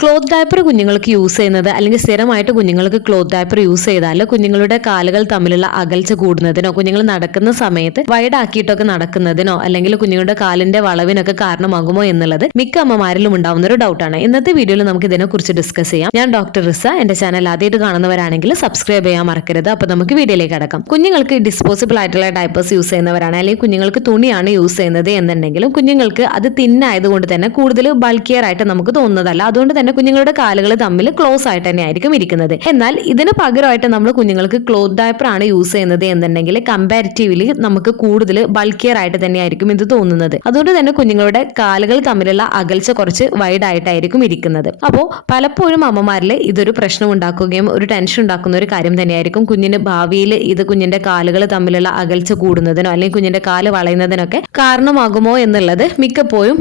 Cloth diaper കുഞ്ഞുങ്ങൾക്ക് use ചെയ്യുന്നത് അല്ലെങ്കിൽ സ്ഥിരമായിട്ട് കുഞ്ഞുങ്ങൾക്ക് ക്ലോത്ത് ഡയപ്പർ യൂസ് ചെയ്താൽ കുഞ്ഞുങ്ങളുടെ കാലുകൾ തമ്മിലുള്ള അകൽച്ച കൂടുന്നതിനോ കുഞ്ഞുങ്ങൾ നടക്കുന്ന സമയത്ത് വൈഡാക്കിയിട്ടൊക്കെ നടക്കുന്നതിനോ അല്ലെങ്കിൽ കുഞ്ഞുങ്ങളുടെ കാലിന്റെ വളവിനൊക്കെ കാരണമാകുമോ എന്നുള്ളത് മിക്ക അമ്മമാരിലും ഉണ്ടാവുന്ന ഒരു ഡൗട്ടാണ്. ഇന്നത്തെ വീഡിയോയിൽ നമുക്ക് ഇതിനെക്കുറിച്ച് ഡിസ്കസ് ചെയ്യാം. ഞാൻ ഡോക്ടർ റിസ. എന്റെ ചാനൽ ആദ്യമായിട്ട് കാണുന്നവരാണെങ്കിൽ സബ്സ്ക്രൈബ് ചെയ്യാൻ മറക്കരുത്. അപ്പൊ നമുക്ക് വീഡിയോയിലേക്ക് കടക്കാം. കുഞ്ഞുങ്ങൾക്ക് ഡിസ്പോസിബിൾ ആയിട്ടുള്ള ഡയപ്പേഴ്സ് യൂസ് ചെയ്യുന്നവരാണ് അല്ലെങ്കിൽ കുഞ്ഞുങ്ങൾക്ക് തുണിയാണ് യൂസ് ചെയ്യുന്നത് എന്നുണ്ടെങ്കിലും കുഞ്ഞുങ്ങൾക്ക് അത് തിന്നായതുകൊണ്ട് തന്നെ കൂടുതൽ ബൾക്കിയർ ആയിട്ട് നമുക്ക് തോന്നുന്നതല്ല. അതുകൊണ്ട് തന്നെ കുഞ്ഞുങ്ങളുടെ കാലുകൾ തമ്മിൽ ക്ലോസ് ആയിട്ട് തന്നെ ആയിരിക്കും ഇരിക്കുന്നത്. എന്നാൽ ഇതിന് പകരമായിട്ട് നമ്മൾ കുഞ്ഞുങ്ങൾക്ക് ക്ലോത്ത് ഡയപ്പർ ആണ് യൂസ് ചെയ്യുന്നത് എന്നുണ്ടെങ്കിൽ കമ്പാരിറ്റീവ്ലി നമുക്ക് കൂടുതൽ ബൾക്കിയർ ആയിട്ട് തന്നെയായിരിക്കും ഇത് തോന്നുന്നത്. അതുകൊണ്ട് തന്നെ കുഞ്ഞുങ്ങളുടെ കാലുകൾ തമ്മിലുള്ള അകൽച്ച കുറച്ച് വൈഡ് ആയിട്ടായിരിക്കും ഇരിക്കുന്നത്. അപ്പോൾ പലപ്പോഴും അമ്മമാരിൽ ഇതൊരു പ്രശ്നം ഉണ്ടാക്കുകയും ഒരു ടെൻഷൻ ഉണ്ടാക്കുന്ന ഒരു കാര്യം തന്നെയായിരിക്കും. കുഞ്ഞിന് ഭാവിയിൽ ഇത് കുഞ്ഞിന്റെ കാലുകൾ തമ്മിലുള്ള അകൽച്ച കൂടുന്നതിനോ അല്ലെങ്കിൽ കുഞ്ഞിന്റെ കാല് വളയുന്നതിനൊക്കെ കാരണമാകുമോ എന്നുള്ളത്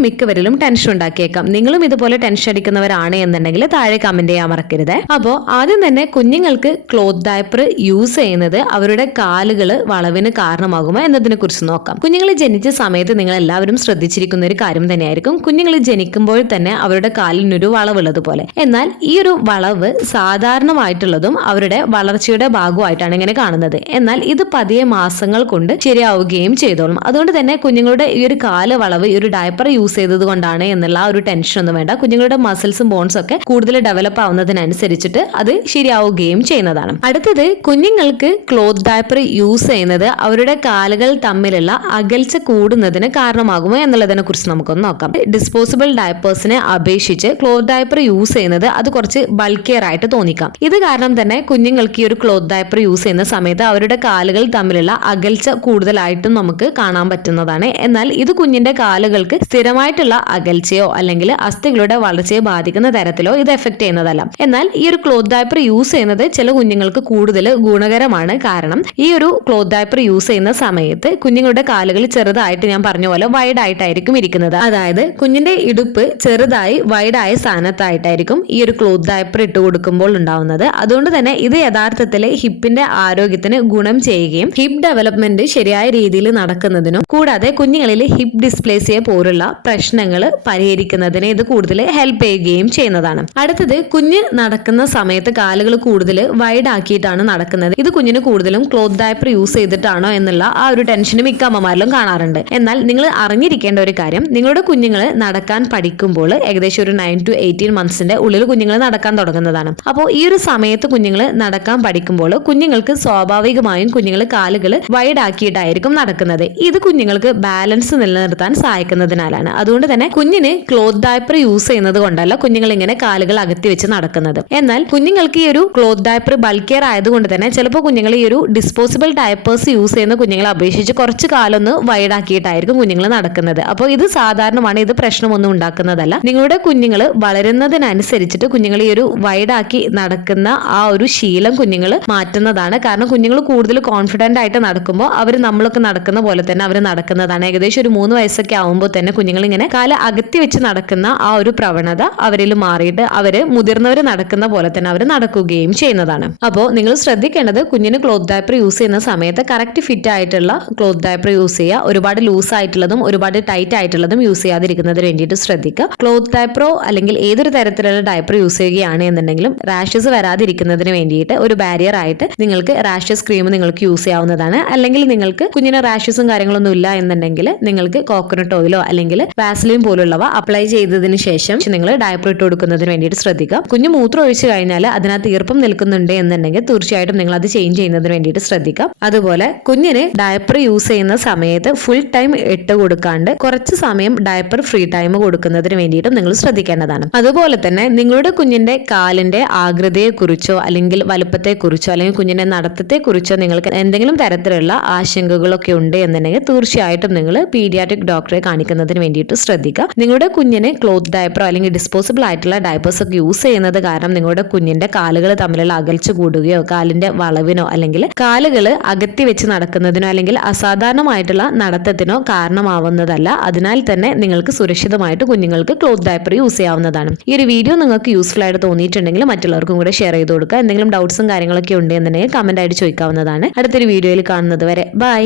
മിക്കവരിലും ടെൻഷൻ ഉണ്ടാക്കിയേക്കാം. നിങ്ങളും ഇതുപോലെ ടെൻഷൻ അടിക്കുന്നവരാണ് എന്നുണ്ടെങ്കിൽ താഴെ കമന്റ് ചെയ്യാൻ മറക്കരുത്. അപ്പോൾ ആദ്യം തന്നെ കുഞ്ഞുങ്ങൾക്ക് ക്ലോത്ത് ഡയപ്പർ യൂസ് ചെയ്യുന്നത് അവരുടെ കാലുകൾ വളവിന് കാരണമാകുമോ എന്നതിനെ കുറിച്ച് നോക്കാം. കുഞ്ഞുങ്ങൾ ജനിച്ച സമയത്ത് നിങ്ങൾ എല്ലാവരും ശ്രദ്ധിച്ചിരിക്കുന്ന ഒരു കാര്യം തന്നെയായിരിക്കും. കുഞ്ഞുങ്ങൾ ജനിക്കുമ്പോൾ തന്നെ അവരുടെ കാലിനൊരു വളവുള്ളതുപോലെ. എന്നാൽ ഈ ഒരു വളവ് സാധാരണമായിട്ടുള്ളതും അവരുടെ വളർച്ചയുടെ ഭാഗമായിട്ടാണ് ഇങ്ങനെ കാണുന്നത്. എന്നാൽ ഇത് പതിയെ മാസങ്ങൾ കൊണ്ട് ശരിയാവുകയും ചെയ്തോളും. അതുകൊണ്ട് തന്നെ കുഞ്ഞുങ്ങളുടെ ഈ ഒരു കാല് വളവ് ഈ ഒരു ഡയപ്പർ യൂസ് ചെയ്തത് കൊണ്ടാണ് എന്നുള്ള ഒരു ടെൻഷൻ ഒന്നും വേണ്ട. കുഞ്ഞുങ്ങളുടെ മസിൽസും ബോൺസും ഒക്കെ കൂടുതൽ ഡെവലപ്പ് ആവുന്നതിനനുസരിച്ചിട്ട് അത് ശരിയാവുകയും ചെയ്യുന്നതാണ്. അടുത്തത്, കുഞ്ഞുങ്ങൾക്ക് ക്ലോത്ത് ഡയപ്പർ യൂസ് ചെയ്യുന്നത് അവരുടെ കാലുകൾ തമ്മിലുള്ള അകൽച്ച കൂടുന്നതിന് കാരണമാകുമോ എന്നുള്ളതിനെ കുറിച്ച് നമുക്കൊന്ന് നോക്കാം. ഡിസ്പോസിബിൾ ഡയപ്പേഴ്സിനെ അപേക്ഷിച്ച് ക്ലോത്ത് ഡയപ്പർ യൂസ് ചെയ്യുന്നത് അത് കുറച്ച് ബൾക്കിയർ ആയിട്ട് തോന്നിക്കാം. ഇത് കാരണം തന്നെ കുഞ്ഞുങ്ങൾക്ക് ഈ ഒരു ക്ലോത്ത് ഡയപ്പർ യൂസ് ചെയ്യുന്ന സമയത്ത് അവരുടെ കാലുകൾ തമ്മിലുള്ള അകൽച്ച കൂടുതലായിട്ടും നമുക്ക് കാണാൻ പറ്റുന്നതാണ്. എന്നാൽ ഇത് കുഞ്ഞിന്റെ കാലുകൾക്ക് സ്ഥിരമായിട്ടുള്ള അകൽച്ചയോ അല്ലെങ്കിൽ അസ്ഥികളുടെ വളർച്ചയെ ബാധിക്കുന്ന തരത്തിലോ ഇത് എഫക്ട് ചെയ്യുന്നതല്ല. എന്നാൽ ഈ ഒരു ക്ലോത്ത് ഡയപ്പർ യൂസ് ചെയ്യുന്നത് ചില കുഞ്ഞുങ്ങൾക്ക് കൂടുതൽ ഗുണകരമാണ്. കാരണം ഈ ഒരു ക്ലോത്ത് ഡയപ്പർ യൂസ് ചെയ്യുന്ന സമയത്ത് കുഞ്ഞുങ്ങളുടെ കാലുകൾ ചെറുതായിട്ട്, ഞാൻ പറഞ്ഞ പോലെ വൈഡ് ആയിട്ടായിരിക്കും ഇരിക്കുന്നത്. അതായത് കുഞ്ഞിന്റെ ഇടുപ്പ് ചെറുതായി വൈഡായ സ്ഥാനത്തായിട്ടായിരിക്കും ഈ ഒരു ക്ലോത്ത് ഡയപ്പർ ഇട്ട് കൊടുക്കുമ്പോൾ ഉണ്ടാവുന്നത്. അതുകൊണ്ട് തന്നെ ഇത് യഥാർത്ഥത്തിൽ ഹിപ്പിന്റെ ആരോഗ്യത്തിന് ഗുണം ചെയ്യുകയും ഹിപ്പ് ഡെവലപ്മെന്റ് ശരിയായ രീതിയിൽ നടക്കുന്നതിനും കൂടാതെ കുഞ്ഞുങ്ങളിൽ ഹിപ്പ് ഡിസ്പ്ലേസിയ പോലുള്ള പ്രശ്നങ്ങൾ പരിഹരിക്കുന്നതിന് ഇത് കൂടുതൽ ഹെൽപ്പ് ചെയ്യുകയും ചെയ്യുന്നതാണ്. അടുത്തത്, കുഞ്ഞ് നടക്കുന്ന സമയത്ത് കാലുകൾ കൂടുതൽ വൈഡ് ആക്കിയിട്ടാണ് നടക്കുന്നത്. ഇത് കുഞ്ഞിന് കൂടുതലും ക്ലോത്ത് ഡയപ്പർ യൂസ് ചെയ്തിട്ടാണോ എന്നുള്ള ആ ഒരു ടെൻഷൻ മിക്ക അമ്മമാരിലും കാണാറുണ്ട്. എന്നാൽ നിങ്ങൾ അറിഞ്ഞിരിക്കേണ്ട ഒരു കാര്യം, നിങ്ങളുടെ കുഞ്ഞുങ്ങൾ നടക്കാൻ പഠിക്കുമ്പോൾ ഏകദേശം ഒരു 9 to 18 മന്ത്സിന്റെ ഉള്ളിൽ കുഞ്ഞുങ്ങൾ നടക്കാൻ തുടങ്ങുന്നതാണ്. അപ്പോൾ ഈ ഒരു സമയത്ത് കുഞ്ഞുങ്ങൾ നടക്കാൻ പഠിക്കുമ്പോൾ കുഞ്ഞുങ്ങൾക്ക് സ്വാഭാവികമായും കുഞ്ഞുങ്ങൾ കാലുകൾ വൈഡ് ആക്കിയിട്ടായിരിക്കും നടക്കുന്നത്. ഇത് കുഞ്ഞുങ്ങൾക്ക് ബാലൻസ് നിലനിർത്താൻ സഹായിക്കുന്നതിനാലാണ്. അതുകൊണ്ട് തന്നെ കുഞ്ഞിന് ക്ലോത്ത് ഡയപ്പർ യൂസ് ചെയ്യുന്നത് കൊണ്ടല്ല കുഞ്ഞുങ്ങൾ ഇങ്ങനെ കാലുകൾ അകത്തി വെച്ച് നടക്കുന്നത്. എന്നാൽ കുഞ്ഞുങ്ങൾക്ക് ഈ ഒരു ക്ലോത്ത് ഡയപ്പർ ബൾക്കിയർ ആയതുകൊണ്ട് തന്നെ ചിലപ്പോൾ കുഞ്ഞുങ്ങൾ ഈ ഒരു ഡിസ്പോസിബിൾ ഡയപ്പേഴ്സ് യൂസ് ചെയ്യുന്ന കുഞ്ഞുങ്ങളെ അപേക്ഷിച്ച് കുറച്ച് കാലൊന്ന് വൈഡ് ആക്കിയിട്ടായിരിക്കും കുഞ്ഞുങ്ങൾ നടക്കുന്നത്. അപ്പോൾ ഇത് സാധാരണമാണ്, ഇത് പ്രശ്നമൊന്നും ഉണ്ടാക്കുന്നതല്ല. നിങ്ങളുടെ കുഞ്ഞുങ്ങൾ വളരുന്നതിനനുസരിച്ചിട്ട് കുഞ്ഞുങ്ങൾ ഈ ഒരു വൈഡ് ആക്കി നടക്കുന്ന ആ ഒരു ശീലം കുഞ്ഞുങ്ങൾ മാറ്റുന്നതാണ്. കാരണം കുഞ്ഞുങ്ങൾ കൂടുതൽ കോൺഫിഡന്റ് ആയിട്ട് നടക്കുമ്പോൾ അവർ നമ്മളൊക്കെ നടക്കുന്ന പോലെ തന്നെ അവർ നടക്കുന്നതാണ്. ഏകദേശം ഒരു 3 വയസ്സൊക്കെ ആവുമ്പോൾ തന്നെ കുഞ്ഞുങ്ങൾ ഇങ്ങനെ കാല് അകത്തി വെച്ച് നടക്കുന്ന ആ ഒരു പ്രവണത അവരിൽ മാറിയിട്ട് അവര് മുതിർന്നവർ നടക്കുന്ന പോലെ തന്നെ അവർ നടക്കുകയും ചെയ്യുന്നതാണ്. അപ്പോൾ നിങ്ങൾ ശ്രദ്ധിക്കേണ്ടത്, കുഞ്ഞിന് ക്ലോത്ത് ഡയപ്പർ യൂസ് ചെയ്യുന്ന സമയത്ത് കറക്റ്റ് ഫിറ്റ് ആയിട്ടുള്ള ക്ലോത്ത് ഡയപ്പർ യൂസ് ചെയ്യുക. ഒരുപാട് ലൂസ് ആയിട്ടുള്ളതും ഒരുപാട് ടൈറ്റ് ആയിട്ടുള്ളതും യൂസ് ചെയ്യാതിരിക്കുന്നതിന് വേണ്ടിയിട്ട് ശ്രദ്ധിക്കുക. ക്ലോത്ത് ഡയപ്പറോ അല്ലെങ്കിൽ ഏതൊരു തരത്തിലുള്ള ഡയപ്പർ യൂസ് ചെയ്യുകയാണ് എന്നുണ്ടെങ്കിലും റാഷസ് വരാതിരിക്കുന്നതിന് വേണ്ടിയിട്ട് ഒരു ബാരിയർ ആയിട്ട് നിങ്ങൾക്ക് റാഷസ് ക്രീം നിങ്ങൾക്ക് യൂസ് ചെയ്യാവുന്നതാണ്. അല്ലെങ്കിൽ നിങ്ങൾക്ക് കുഞ്ഞിന് റാഷസും കാര്യങ്ങളൊന്നും ഇല്ല എന്നുണ്ടെങ്കിൽ നിങ്ങൾക്ക് കോക്കനട്ട് ഓയിലോ അല്ലെങ്കിൽ വാസലിൻ പോലുള്ളവ അപ്ലൈ ചെയ്തതിന് ശേഷം നിങ്ങൾ ഡയപ്പർ ഇട്ട് കൊടുക്കുന്നതിന് വേണ്ടിയിട്ട് ശ്രദ്ധിക്കുക. കുഞ്ഞ് മൂത്രം ഒഴിച്ചു കഴിഞ്ഞാൽ അതിനകത്ത് ഈർപ്പം നിൽക്കുന്നുണ്ട് എന്നുണ്ടെങ്കിൽ തീർച്ചയായിട്ടും നിങ്ങൾ അത് ചേഞ്ച് ചെയ്യുന്നതിന് വേണ്ടിയിട്ട് ശ്രദ്ധിക്കാം. അതുപോലെ കുഞ്ഞിന് ഡയപ്പർ യൂസ് ചെയ്യുന്ന സമയത്ത് ഫുൾ ടൈം ഇട്ട് കൊടുക്കാണ്ട് കുറച്ച് സമയം ഡയപ്പർ ഫ്രീ ടൈം കൊടുക്കുന്നതിന് വേണ്ടിയിട്ടും നിങ്ങൾ ശ്രദ്ധിക്കേണ്ടതാണ്. അതുപോലെ തന്നെ നിങ്ങളുടെ കുഞ്ഞിന്റെ കാലിന്റെ ആകൃതിയെക്കുറിച്ചോ അല്ലെങ്കിൽ വലുപ്പത്തെക്കുറിച്ചോ അല്ലെങ്കിൽ കുഞ്ഞിന്റെ നടത്തത്തെക്കുറിച്ചോ നിങ്ങൾക്ക് എന്തെങ്കിലും തരത്തിലുള്ള ആശങ്കകളൊക്കെ ഉണ്ട് എന്നുണ്ടെങ്കിൽ തീർച്ചയായിട്ടും നിങ്ങൾ പീഡിയാട്രിക് ഡോക്ടറെ കാണിക്കുന്നതിന് വേണ്ടിയിട്ട് ശ്രദ്ധിക്കുക. നിങ്ങളുടെ കുഞ്ഞിന് ക്ലോത്ത് ഡയപ്പറോ അല്ലെങ്കിൽ ഡിസ്പോസിബിൾ ആയിട്ടുള്ള ഡയപ്പേഴ്സ് ഒക്കെ യൂസ് ചെയ്യുന്നത് കാരണം നിങ്ങളുടെ കുഞ്ഞിന്റെ കാലുകൾ തമ്മിലുള്ള അകൽച്ച കൂടുകയോ കാലിന്റെ വളവിനോ അല്ലെങ്കിൽ കാലുകൾ അകത്തി വെച്ച് നടക്കുന്നതിനോ അല്ലെങ്കിൽ അസാധാരണമായിട്ടുള്ള നടത്തത്തിനോ കാരണമാവുന്നതല്ല. അതിനാൽ തന്നെ നിങ്ങൾക്ക് സുരക്ഷിതമായിട്ട് കുഞ്ഞുങ്ങൾക്ക് ക്ലോത്ത് ഡയപ്പർ യൂസ് ചെയ്യാവുന്നതാണ്. ഈ ഒരു വീഡിയോ നിങ്ങൾക്ക് യൂസ്ഫുൾ ആയിട്ട് തോന്നിയിട്ടുണ്ടെങ്കിൽ മറ്റുള്ളവർക്കും കൂടെ ഷെയർ ചെയ്ത് കൊടുക്കുക. എന്തെങ്കിലും ഡൗട്ട്സും കാര്യങ്ങളൊക്കെ ഉണ്ടെന്നുണ്ടെങ്കിൽ കമന്റ് ആയിട്ട് ചോദിക്കാവുന്നതാണ്. അടുത്തൊരു വീഡിയോയിൽ കാണുന്നത് വരെ ബൈ.